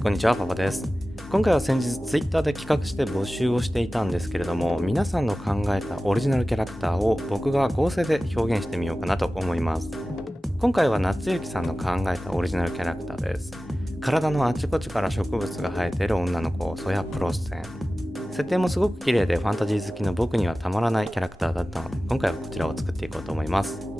こんにちは、パパです。今回は先日ツイッターで企画して募集をしていたんですけれども、皆さんの考えたオリジナルキャラクターを僕が合成で表現してみようかなと思います。今回は夏ゆきさんの考えたオリジナルキャラクターです。体のあちこちから植物が生えている女の子、ソヤプロッセン。設定もすごく綺麗でファンタジー好きの僕にはたまらないキャラクターだったので、今回はこちらを作っていこうと思います。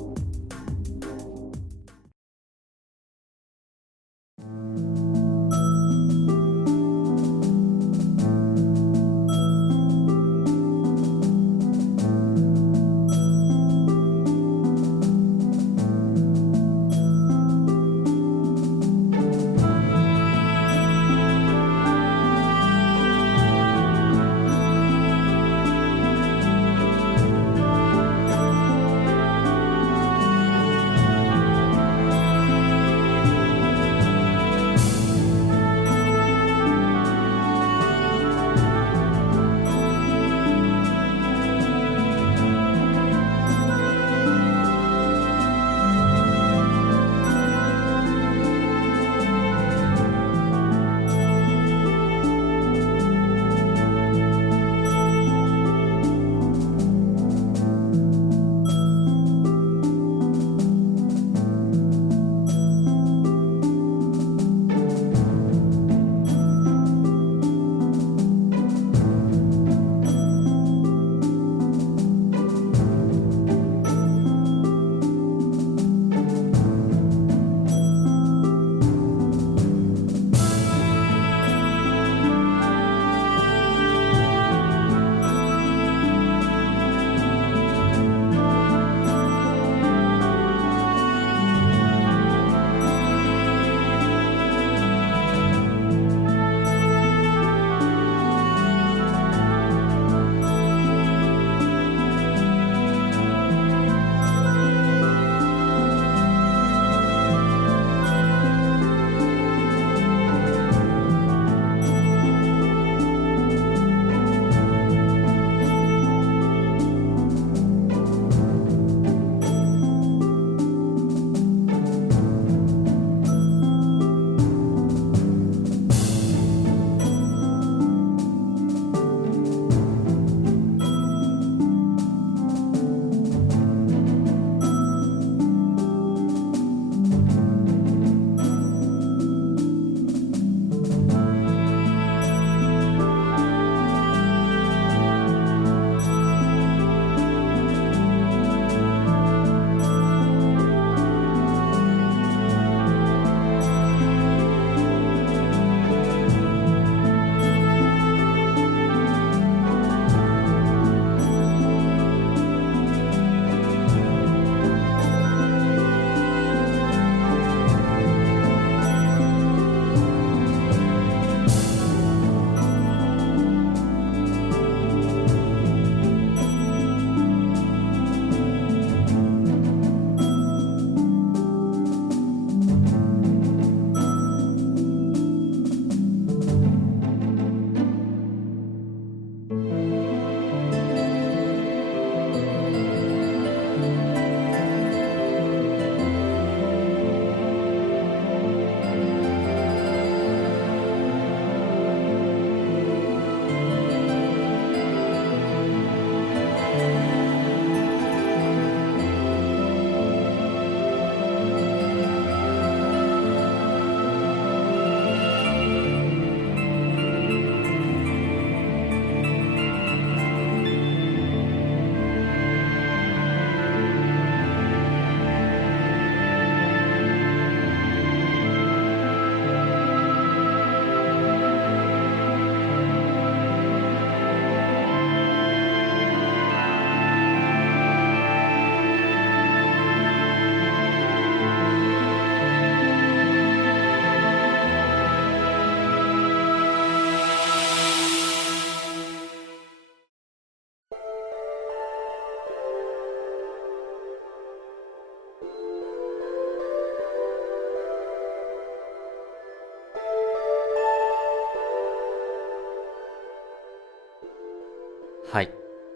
はい。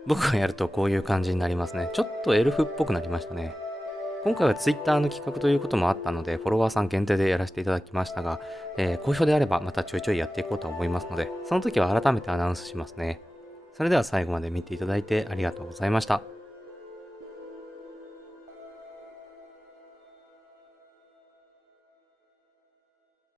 僕がやるとこういう感じになりますね。ちょっとエルフっぽくなりましたね。今回は Twitter の企画ということもあったので、フォロワーさん限定でやらせていただきましたが、好評であればまたちょいちょいやっていこうと思いますので、その時は改めてアナウンスしますね。それでは最後まで見ていただいてありがとうございました。